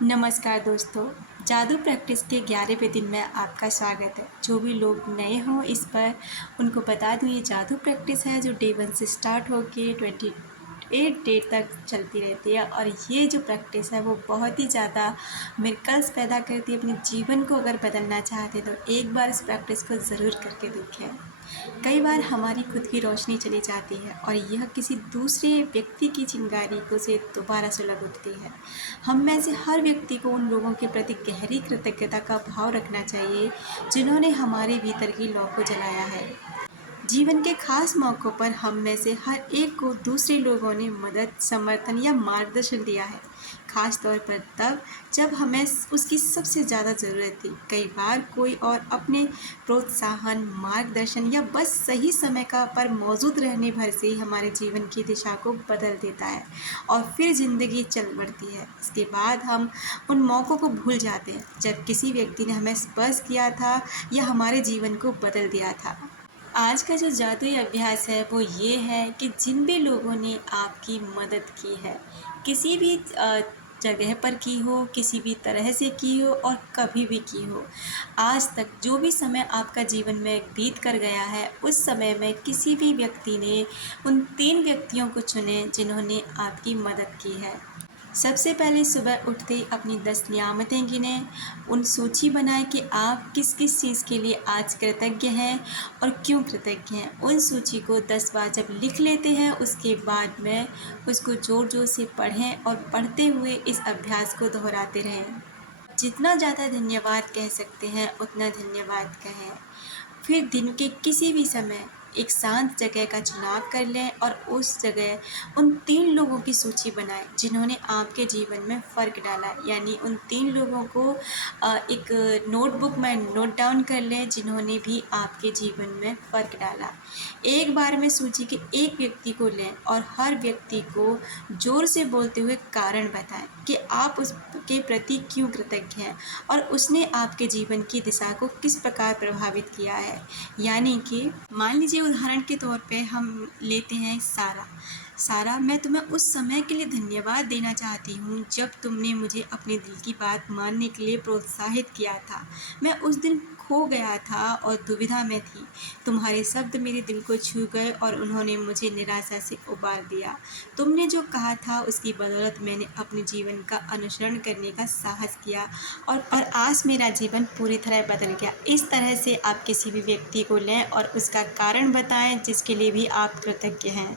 नमस्कार दोस्तों, जादू प्रैक्टिस के 11वें दिन में आपका स्वागत है। जो भी लोग नए हों इस पर उनको बता दूँ, ये जादू प्रैक्टिस है जो डे 1 से स्टार्ट होके 28 डे तक चलती रहती है। और ये जो प्रैक्टिस है वो बहुत ही ज़्यादा मिरेकल्स पैदा करती है। अपने जीवन को अगर बदलना चाहते हैं तो एक बार इस प्रैक्टिस को ज़रूर करके देखें। कई बार हमारी खुद की रोशनी चली जाती है और यह किसी दूसरे व्यक्ति की चिंगारी को से दोबारा सुलग उठती है। हम में से हर व्यक्ति को उन लोगों के प्रति गहरी कृतज्ञता का भाव रखना चाहिए जिन्होंने हमारे भीतर की लौ को जलाया है। जीवन के खास मौक़ों पर हम में से हर एक को दूसरे लोगों ने मदद, समर्थन या मार्गदर्शन दिया है, खास तौर पर तब जब हमें उसकी सबसे ज़्यादा ज़रूरत थी। कई बार कोई और अपने प्रोत्साहन, मार्गदर्शन या बस सही समय का पर मौजूद रहने भर से ही हमारे जीवन की दिशा को बदल देता है और फिर ज़िंदगी चल बढ़ती है। इसके बाद हम उन मौक़ों को भूल जाते हैं जब किसी व्यक्ति ने हमें स्पर्श किया था या हमारे जीवन को बदल दिया था। आज का जो जादुई अभ्यास है वो ये है कि जिन भी लोगों ने आपकी मदद की है, किसी भी जगह पर की हो, किसी भी तरह से की हो और कभी भी की हो, आज तक जो भी समय आपका जीवन में बीत कर गया है, उस समय में किसी भी व्यक्ति ने उन 3 व्यक्तियों को चुने जिन्होंने आपकी मदद की है। सबसे पहले सुबह उठते ही अपनी 10 नियामतें गिनें। उन सूची बनाएं कि आप किस किस चीज़ के लिए आज कृतज्ञ हैं और क्यों कृतज्ञ हैं। उन सूची को 10 बार जब लिख लेते हैं उसके बाद में उसको ज़ोर ज़ोर से पढ़ें और पढ़ते हुए इस अभ्यास को दोहराते रहें। जितना ज़्यादा धन्यवाद कह सकते हैं उतना धन्यवाद कहें। फिर दिन के किसी भी समय एक शांत जगह का चुनाव कर लें और उस जगह उन 3 लोगों की सूची बनाएं जिन्होंने आपके जीवन में फ़र्क डाला। यानी उन 3 लोगों को एक नोटबुक में नोट डाउन कर लें जिन्होंने भी आपके जीवन में फ़र्क डाला। एक बार में सूची के एक व्यक्ति को लें और हर व्यक्ति को ज़ोर से बोलते हुए कारण बताएं कि आप उसके प्रति क्यों कृतज्ञ हैं और उसने आपके जीवन की दिशा को किस प्रकार प्रभावित किया है। यानी कि मान लीजिए उदाहरण के तौर पे हम लेते हैं सारा, मैं तुम्हें उस समय के लिए धन्यवाद देना चाहती हूँ जब तुमने मुझे अपने दिल की बात मानने के लिए प्रोत्साहित किया था। मैं उस दिन खो गया था और दुविधा में थी। तुम्हारे शब्द मेरे दिल को छू गए और उन्होंने मुझे निराशा से उबार दिया। तुमने जो कहा था उसकी बदौलत मैंने अपने जीवन का अनुसरण करने का साहस किया और आज मेरा जीवन पूरी तरह बदल गया। इस तरह से आप किसी भी व्यक्ति को लें और उसका कारण बताएं जिसके लिए भी आप कृतज्ञ हैं।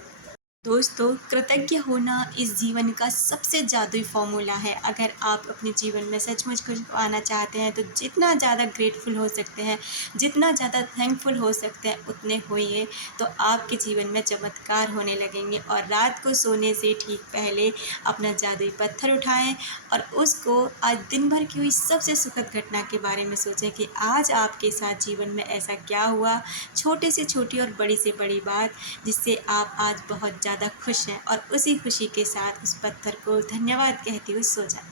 दोस्तों, कृतज्ञ होना इस जीवन का सबसे जादुई फॉर्मूला है। अगर आप अपने जीवन में सचमुच खुश पाना चाहते हैं तो जितना ज़्यादा ग्रेटफुल हो सकते हैं, जितना ज़्यादा थैंकफुल हो सकते हैं उतने होइए, तो आपके जीवन में चमत्कार होने लगेंगे। और रात को सोने से ठीक पहले अपना जादुई पत्थर उठाएं और उसको आज दिन भर की हुई सबसे सुखद घटना के बारे में सोचें कि आज आपके साथ जीवन में ऐसा क्या हुआ, छोटे से छोटी और बड़ी से बड़ी बात जिससे आप आज बहुत ज़्यादा खुश हैं, और उसी खुशी के साथ उस पत्थर को धन्यवाद कहते हुए सो जाएं।